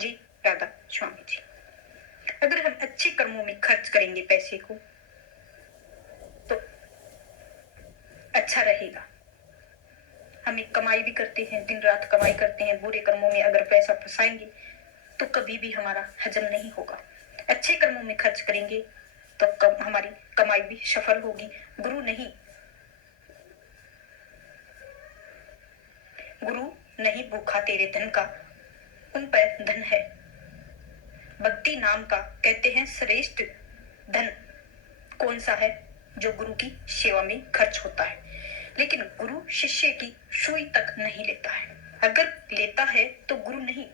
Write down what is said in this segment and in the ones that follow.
जी राधा स्वामी जी। अगर हम अच्छे कर्मों में खर्च करेंगे पैसे को तो अच्छा रहेगा। हम एक कमाई भी करते हैं, दिन रात कमाई करते हैं, बुरे कर्मों में अगर पैसा फंसाएंगे तो कभी भी हमारा हजम नहीं होगा। अच्छे कर्मों में खर्च करेंगे तो हमारी कमाई भी सफल होगी। गुरु नहीं भूखा तेरे धन का, उन पर धन है। भक्ति नाम का कहते हैं श्रेष्ठ धन कौन सा है? जो गुरु की सेवा में खर्च होता है। लेकिन गुरु शिष्य की सुई तक नहीं लेता है। अगर लेता है तो गुरु नहीं,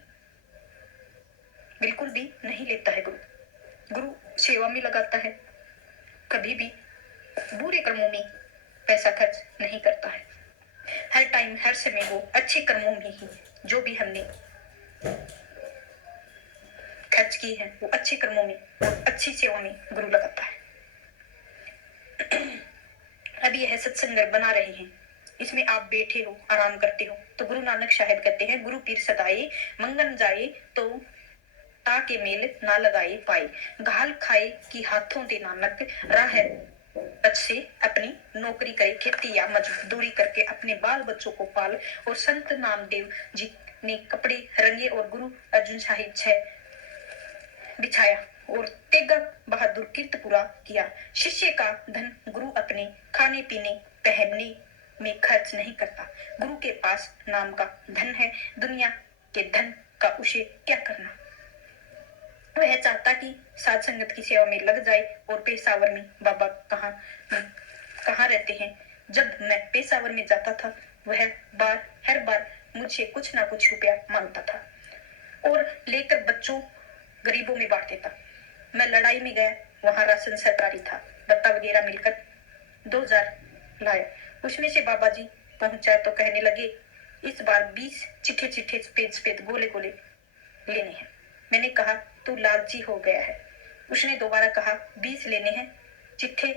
बिल्कुल भी नहीं लेता है। गुरु सेवा में लगाता है, कभी भी बुरे कर्मों में पैसा खर्च नहीं करता है। हर टाइम हर समय वो अच्छे कर्मों में ही जो भी हमने खर्च किए हैं वो अच्छे कर्मों में और अच्छी सेवा में गुरु लगाता है। अब यह सत्संग बना रहे हैं, इसमें आप बैठे हो, आराम करते हो, तो गुरु नानक साहिब कहते हैं गुरु पीर सदाए मंगन जाए तो ताके मेल ना लगाए पाए। घाल खाए कि हाथों दे नानक राह अच्छे अपनी नौकरी करे, खेती या मजदूरी करके अपने बाल बच्चों को पाल। और संत नामदेव जी ने कपड़े रंगे और गुरु अर्जुन साहिब छह बिछाया और तेगा बहादुर कीर्त पूरा किया। शिष्य का धन गुरु अपने खाने पीने पहनने में खर्च नहीं करता। गुरु के पास नाम का धन है, दुनिया के धन का उसे क्या करना। वह चाहता कि साध संगत की सेवा में लग जाए। और पेशावर में बाबा कहाँ रहते हैं? जब मैं पेशावर में जाता था वह हर बार मुझे कुछ ना कुछ रुपया मांगता था और लेकर बच्चों गरीबों में बांट देता। मैं लड़ाई में गया, वहां राशन सरकारी था, बत्ता वगैरह मिलकर 2000 लाया। उसमें से बाबा जी पहुंचा तो कहने लगे इस बार 20 चिट्ठे चिट्ठे सफेद सफेद गोले गोले लेने हैं। मैंने कहा तू लालची हो गया है। उसने दोबारा कहा 20 लेने हैं, चिट्ठे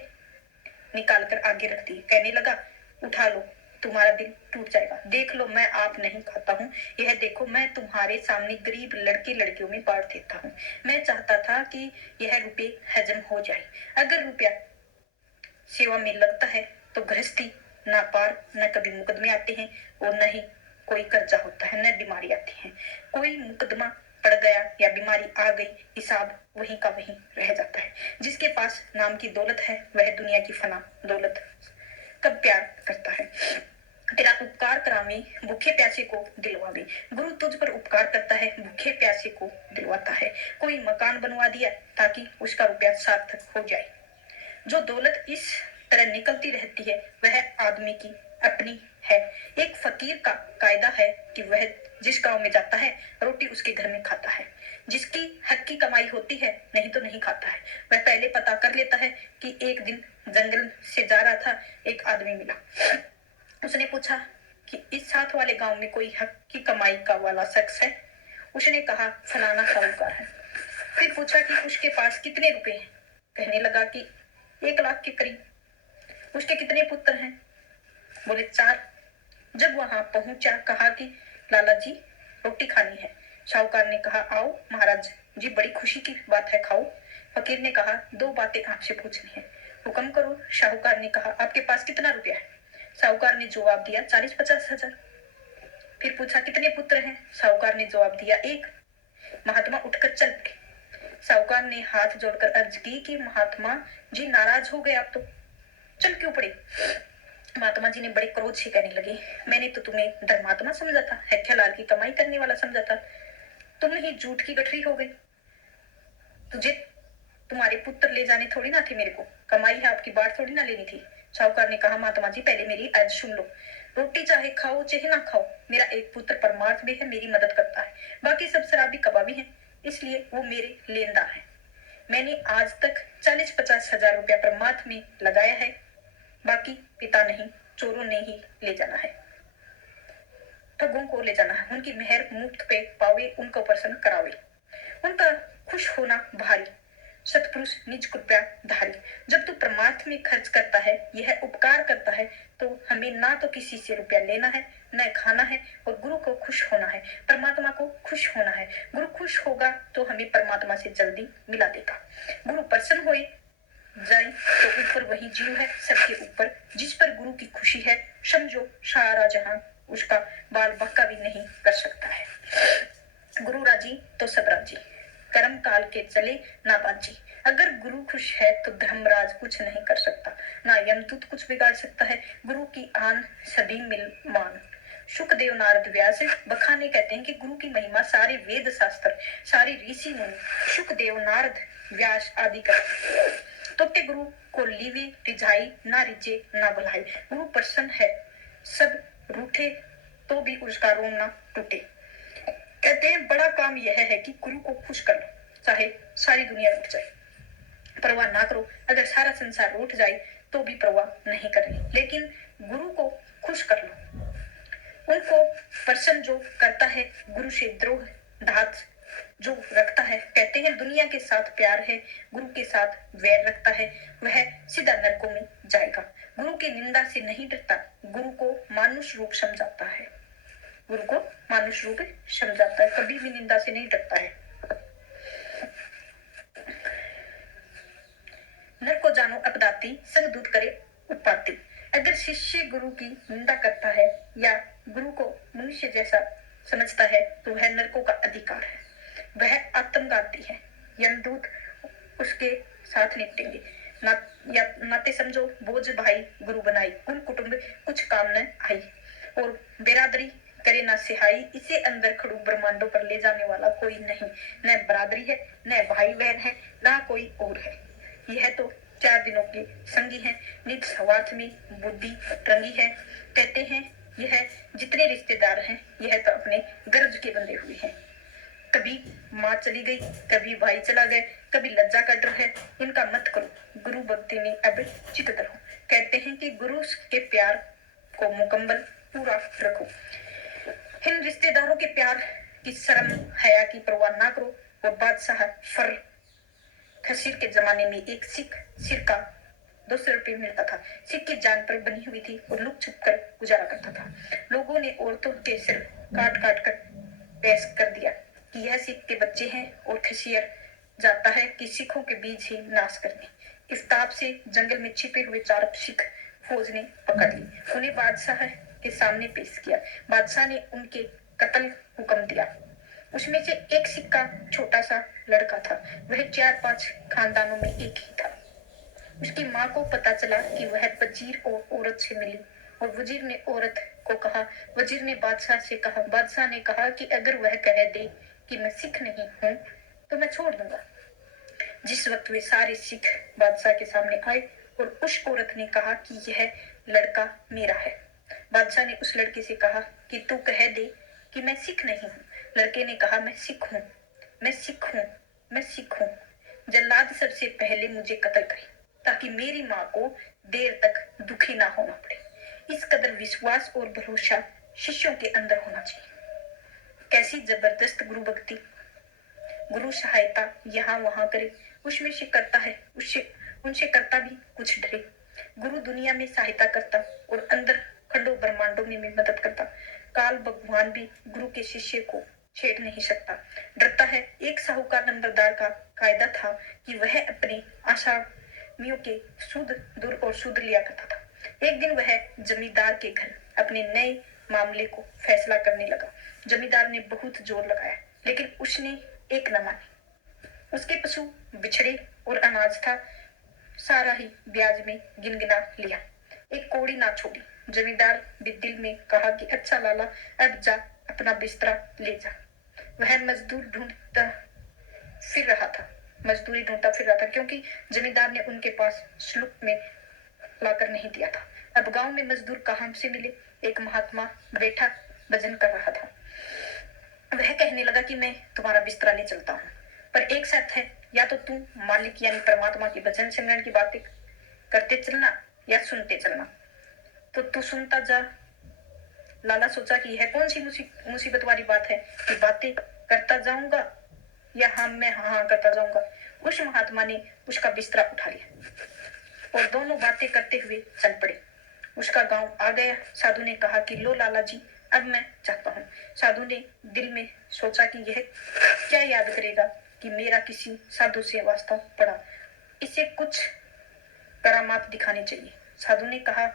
निकाल कर आगे रख दिए। कहने लगा उठा लो, तुम्हारा दिल टूट जाएगा। देख लो मैं आप नहीं खाता हूँ, यह देखो मैं तुम्हारे सामने गरीब लड़के लड़कियों में बांट देता हूँ। मैं चाहता था कि यह रुपये हजम हो जाए। अगर रुपया सेवा में लगता है तो गृहस्थी ना पार, न कभी मुकदमे आते हैं और न ही कोई कर्जा होता है, न बीमारी आती है। कोई मुकदमा पड़ गया या बीमारी आ गई, हिसाब वहीं का वहीं रह जाता है। जिसके पास नाम की दौलत है वह दुनिया की फना दौलत कब प्यार करता है। तेरा उपकार करावे भूखे प्यासे को दिलवावे। गुरु तुझ पर उपकार करता है, भूखे प्यासे को दिलवाता है। कोई मकान बनवा दिया ताकि उसका रुपया सार्थक हो जाए। जो दौलत इस तरह निकलती रहती है वह आदमी की अपनी है। एक फकीर का कायदा है कि वह जिस गांव में जाता है रोटी उसके घर में खाता है। जिसकी हक की कमाई होती है नहीं तो नहीं खाता है। वह पहले पता कर लेता है कि एक दिन जंगल से जा रहा था, एक आदमी मिला। उसने पूछा कि इस साथ वाले गांव में कोई हक की कमाई का वाला शख्स है? उसने कहा फलाना साहूकार है। फिर पूछा कि उसके पास कितने रुपए हैं? कहने लगा कि 1 लाख के करीब। उसके कितने पुत्र हैं? बोले 4। जब वहां पहुंचा कहा कि लाला जी रोटी खानी है। साहूकार ने कहा आओ महाराज जी, बड़ी खुशी की बात है, खाओ। फकीर ने कहा 2 बातें आपसे पूछनी है। हुक्म करो। साहूकार ने कहा आपके पास कितना रुपया है? साहूकार ने जवाब दिया 40-50 हजार। फिर पूछा कितने पुत्र हैं? साहूकार ने जवाब दिया 1। महात्मा उठकर चल पड़े। साहूकार ने हाथ जोड़कर अर्ज की कि महात्मा जी नाराज हो गए आप तो चल क्यों पड़े? महात्मा जी ने बड़े क्रोध से कहने लगे मैंने तो तुम्हें धर्मात्मा समझा था, हत्यालाल की कमाई करने वाला समझा था, तुम ही झूठ की गठरी हो गई। तुझे तुम्हारे पुत्र ले जाने थोड़ी ना थे, मेरे को कमाई है आपकी बात थोड़ी ना लेनी थी। साहूकार ने कहा महात्मा जी पहले मेरी अर्ज सुन लो। रोटी चाहे खाओ चाहे ना खाओ, मेरा एक पुत्र परमार्थ में है, मेरी मदद करता है। बाकी सब शराबी कबाबी हैं, इसलिए वो मेरे लेनदार है। मैंने आज तक 40-50 हजार रुपया परमार्थ में लगाया है, बाकी पिता नहीं चोरों ने ही ले जाना है, ठगों को ले जाना है। उनकी मेहर मुफ्त पे पावे, उनको प्रसन्न करावे, उनका खुश होना भारी। सतपुरुष निज कृपया धारी। जब तू परमार्थ में खर्च करता है, यह उपकार करता है, तो हमें ना तो किसी से रुपया लेना है न खाना है और गुरु को खुश होना है, परमात्मा को खुश होना है। गुरु खुश होगा तो हमें परमात्मा से जल्दी मिला देगा। गुरु प्रसन्न होए जाए तो ऊपर वही जीव है सबके ऊपर, जिस पर गुरु की खुशी है, समझो सारा जहां उसका बाल बाका भी नहीं कर सकता है। गुरु राजी तो सब राजी, कर्म काल के चले ना बाजी। अगर गुरु खुश है तो धर्मराज कुछ नहीं कर सकता, ना यमदूत कुछ बिगाड़ सकता है। गुरु की आन सभी मिल मान। सुखदेव नारद व्यास बखाने कहते हैं कि गुरु की महिमा सारे वेद शास्त्र, सारे ऋषि मुनि, सुखदेव नारद व्यास आदि कर तोते गुरु को लीवे रिझाई, ना रिझे ना बुलाए। गुरु प्रसन्न है सब रूठे तो भी उसका रोम ना टूटे। कहते हैं बड़ा काम यह है कि गुरु को खुश कर लो, चाहे सारी दुनिया रूठ जाए, परवाह ना करो। अगर सारा संसार रूठ जाए तो भी परवाह नहीं करनी, लेकिन गुरु को खुश कर लो। उनको प्रसन्न जो करता है, गुरु से द्रोह धात जो रखता है। कहते हैं दुनिया के साथ प्यार है, गुरु के साथ वैर रखता है, वह सीधा नरकों में जाएगा। गुरु की निंदा से नहीं डरता, गुरु को मानुष रूप समझाता है। गुरु को मानुष रूप समझाता है, कभी भी निंदा से नहीं डरता है। नर को जानो अपदाती, संग दूत करे उत्पाती। अगर शिष्य गुरु की निंदा करता है या गुरु को मनुष्य जैसा समझता है तो वह नरकों का अधिकार है, वह आत्मघाती है। यमदूत उसके साथ निपटेंगे। नाते समझो बोझ भाई गुरु बनाई, कुल कुटुंब कुछ काम न आई, और बेरादरी करे ना सिहाई। इसे अंदर खड़ू ब्रह्मांडों पर ले जाने वाला कोई नहीं, न बरादरी है, न भाई बहन है, ना कोई और है। यह तो 4 दिनों के संगी हैं, निज स्वार्थ में बुद्धि रंगी है। कहते हैं यह जितने रिश्तेदार हैं, यह तो अपने गर्ज के बंधे हुए हैं। कभी माँ चली गई, कभी भाई चला गया, कभी लज्जा का डर है, इनका मत करो, गुरु भक्ति में अब चित रहो। कहते हैं कि गुरु के प्यार को मुकम्मल पूरा रखो। इन रिश्तेदारों के प्यार की शर्म हया की परवाह ना करो। और बादशाह फर खसीर के जमाने में एक सिख सिर का 200 रुपये मिलता था। सिख की जान पर बनी हुई थी और लुक छुप कर गुजारा करता था। लोगों ने औरतों के सिर काट काट कर पेश कर दिया कि यह सिख के बच्चे हैं, और खसीर जाता है कि सिखों के बीज ही नाश करने। इस ताप से जंगल में छिपे हुए 4 सिख फौज ने पकड़ ली, उन्हें बादशाह के सामने पेश किया। बादशाह ने उनके कत्ल हुक्म दिया। उसमें से एक सिख का छोटा सा लड़का था, वह 4-5 खानदानों में एक ही था। उसकी माँ को पता चला कि वह वजीर और औरत से मिली, और वजीर ने औरत को कहा, वजीर ने बादशाह से कहा, बादशाह ने कहा कि अगर वह कह दे कि मैं सिख नहीं हूँ तो मैं छोड़ दूंगा। जिस वक्त वे सारे सिख बादशाह के सामने आए और उस औरत ने कहा कि यह लड़का मेरा है। बादशाह ने उस लड़के से कहा कि तू कह दे कि मैं सिख नहीं हूँ। लड़के ने कहा मैं सिख हूँ, मैं सिख हूँ, मैं सिख हूँ। जल्लाद सबसे पहले मुझे कत्ल करे ताकि मेरी माँ को देर तक दुखी ना होना पड़े। इस कदर विश्वास और भरोसा शिष्यों के अंदर होना चाहिए। कैसी जबरदस्त गुरु भक्ति, गुरु सहायता यहाँ वहां करे, उसमें से करता है, उससे उनसे करता भी कुछ डरे। गुरु दुनिया में सहायता करता और अंदर खंडों ब्रह्मांडों में मदद करता। काल भगवान भी गुरु के शिष्य को छेड़ नहीं सकता, डरता है। एक साहूकार नंबरदार का कायदा था कि वह अपने आसामियों के सूद दूर और सूद लिया करता था। एक दिन वह जमींदार के घर अपने नए मामले को फैसला करने लगा। जमींदार ने बहुत जोर लगाया, लेकिन उसने एक न मानी। उसके पशु बिछड़े और अनाज था, सारा ही ब्याज में गिनगिना लिया, एक कौड़ी ना छोड़ी। जमींदार भी दिल में कहा कि अच्छा लाला, अब जा अपना बिस्तरा ले जा। वह मजदूर ढूंढता फिर रहा था, मजदूरी ढूंढता फिर रहा था, क्योंकि जमींदार ने उनके पास स्लूप में लाकर नहीं दिया था। अब गांव में मजदूर कहाँ से मिले? एक महात्मा बैठा भजन कर रहा था। वह कहने लगा कि मैं तुम्हारा बिस्तरा ले चलता हूँ, पर एक शर्त है, या तो तुम मालिक यानी परमात्मा की भजन सिमरन की बातें करते चलना या सुनते चलना। तो तू सुनता जा। लाला सोचा कि यह कौन सी मुसीबत वाली बात है कि बातें करता जाऊंगा या मैं हाँ करता जाऊंगा। उस महात्मा ने उसका बिस्तरा उठा लिया और दोनों बातें करते हुए चल पड़े। उसका गांव आ गया। साधु ने कहा कि लो लाला जी, अब मैं चाहता हूँ। साधु ने दिल में सोचा कि यह क्या याद करेगा कि मेरा किसी साधु से वास्ता पड़ा, इसे कुछ करामात दिखानी चाहिए। साधु ने कहा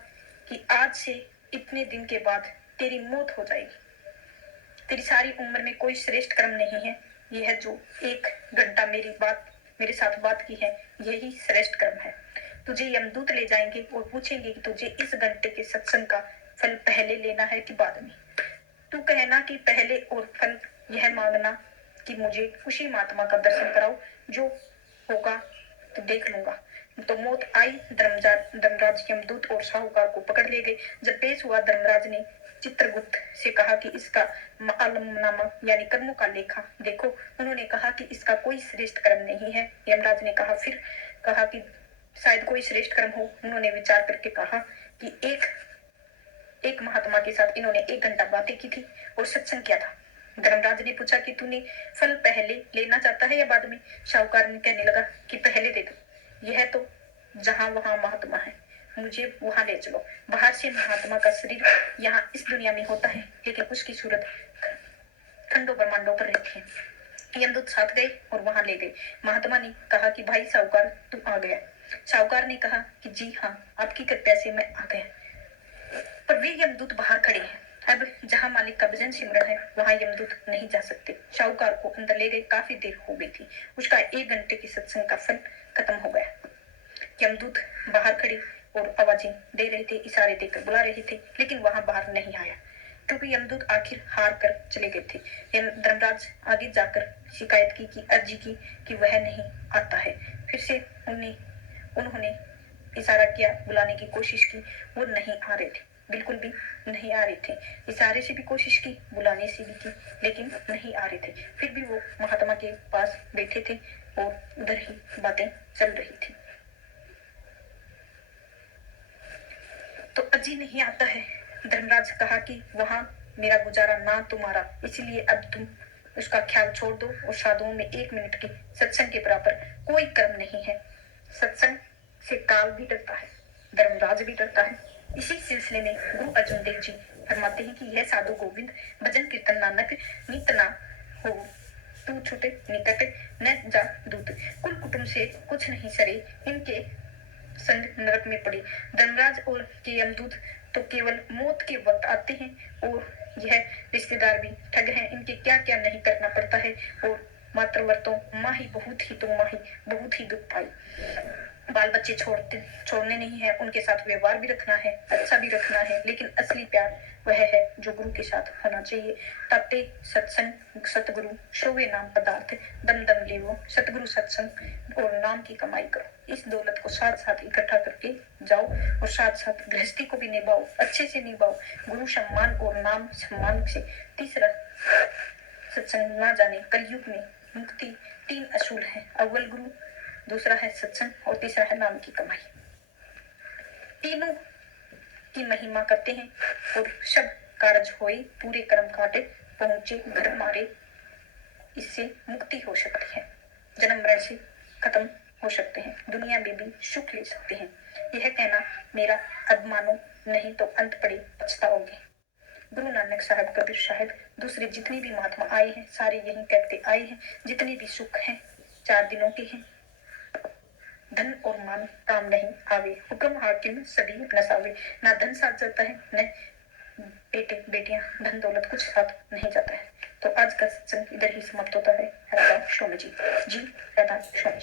कि आज से इतने दिन के बाद तेरी मौत हो जाएगी। तेरी सारी उम्र में कोई श्रेष्ठ कर्म नहीं है। यह जो 1 घंटा मेरे साथ बात की है, यही श्रेष्ठ कर्म है। तुझे यमदूत ले जाएंगे और पूछेंगे कि तुझे इस घंटे के सत्संग का फल पहले लेना है कि बाद में। तू कहना कि पहले, और फल यह मांगना कि मुझे उसी महात्मा का दर्शन कराओ जो होगा तो देख लूंगा। तो मौत आई। धर्मराज यमदूत और साहूकार को पकड़ ले गए। जब पेश हुआ, धर्मराज ने चित्रगुप्त से कहा कि इसका आलमनामा यानी कर्मों का लेखा देखो। उन्होंने कहा कि इसका कोई श्रेष्ठ कर्म नहीं है। यमराज ने फिर कहा कि शायद कोई श्रेष्ठ कर्म हो। उन्होंने विचार करके कहा कि एक महात्मा के साथ इन्होंने 1 घंटा बातें की थी और सत्संग किया था। धर्मराज ने पूछा कि तूने फल पहले लेना चाहता है या बाद में? साहूकार ने कहने लगा कि पहले दे दो। यह तो जहां वहां महात्मा है, मुझे वहां ले चलो। बाहर से महात्मा का शरीर यहाँ इस दुनिया में होता है, लेकिन उसकी सूरत खंडों ब्रह्मांडों पर रहती है। यमदूत साथ गए और वहां ले गए। महात्मा ने कहा कि भाई साहूकार, तू आ गया। साहूकार ने कहा कि जी हाँ, आपकी कृपा से मैं आ गया। पर वे यमदूत बाहर खड़े हैं। अब जहां मालिक का भजन सिमरन है, वहां यमदूत नहीं जा सकते। साहूकार को अंदर ले गए। काफी देर हो गई थी। उसका 1 घंटे के सत्संग का फल खत्म हो गया। यमदूत बाहर खड़े और आवाजें दे रहे थे, इशारे देकर बुला रहे थे, लेकिन वहां बाहर नहीं आया, क्योंकि यमदूत आखिर हार कर चले गए थे। धर्मराज आगे जाकर शिकायत की कि अर्जी की कि वह नहीं आता है। फिर से उन्होंने इशारा किया, बुलाने की कोशिश की, वो नहीं आ रहे थे, बिल्कुल भी नहीं आ रहे थे। इशारे से भी कोशिश की, बुलाने से भी की, लेकिन नहीं आ रहे थे। फिर भी वो महात्मा के पास बैठे थे और उधर ही बातें चल रही थी। तो अजी नहीं आता है। धर्मराज कहा कि वहां मेरा गुजारा ना तुम्हारा, इसलिए अब तुम उसका ख्याल छोड़ दो और साधुओं में 1 मिनट की सत्संग के बराबर कोई कर्म नहीं है। सत्संग से काल भी डरता है, धर्मराज भी डरता है। इसी सिलसिले में गुरु अर्जुन देव जी फरमाते हैं कि यह साधु गोविंद भजन कीर्तन नानक नित ना हो, तू छूटे निकट न जा दूत। कुल कुटुंब से कुछ नहीं सरे, इनके संग नरक में पड़े। धर्मराज और के यमदूत तो केवल मौत के वक्त आते हैं, और यह रिश्तेदार भी ठग हैं। इनके क्या क्या नहीं करना पड़ता है। और मातृवर्तों माही बहुत ही तुम माही बहुत ही दुख पाई। बाल बच्चे छोड़ने नहीं है, उनके साथ व्यवहार भी रखना है, अच्छा भी रखना है, लेकिन असली प्यार वह है जो गुरु के साथ होना चाहिए। ताते सत्संग सतगुरु शोवे नाम पदार्थ, दम दम लेवो सतगुरु सत्संग और नाम की कमाई करो। इस दौलत को साथ साथ इकट्ठा करके जाओ और साथ साथ गृहस्थी को भी निभाओ, अच्छे से निभाओ, गुरु सम्मान और नाम सम्मान से। तीसरा सत्संग ना जाने कलयुग में मुक्ति 3 असूल है। अव्वल गुरु, दूसरा है सत्संग और तीसरा है नाम की कमाई। तीनों की महिमा करते हैं और सब कारज होए, पूरे कर्म काटे, पहुंचे घर मारे। इससे मुक्ति हो सकती है, जन्म मरण से खत्म हो सकते हैं, दुनिया में भी सुख ले सकते हैं। यह कहना मेरा अब मानो, नहीं तो अंत पड़े पछताओगे। गुरु नानक साहब, कबीर साहब, दूसरे जितने भी महात्मा आए हैं, सारे यही कहते आए हैं, जितने भी सुख हैं 4 दिनों के हैं। धन और मान काम नहीं आवे, हुक्म हाकिम सभी नसावे। ना धन साथ जाता है, न बेटे बेटियां, धन दौलत कुछ साथ नहीं जाता है। तो आज का सत्संग इधर ही समाप्त होता है। राधा स्वामी जी। राधा स्वामी जी।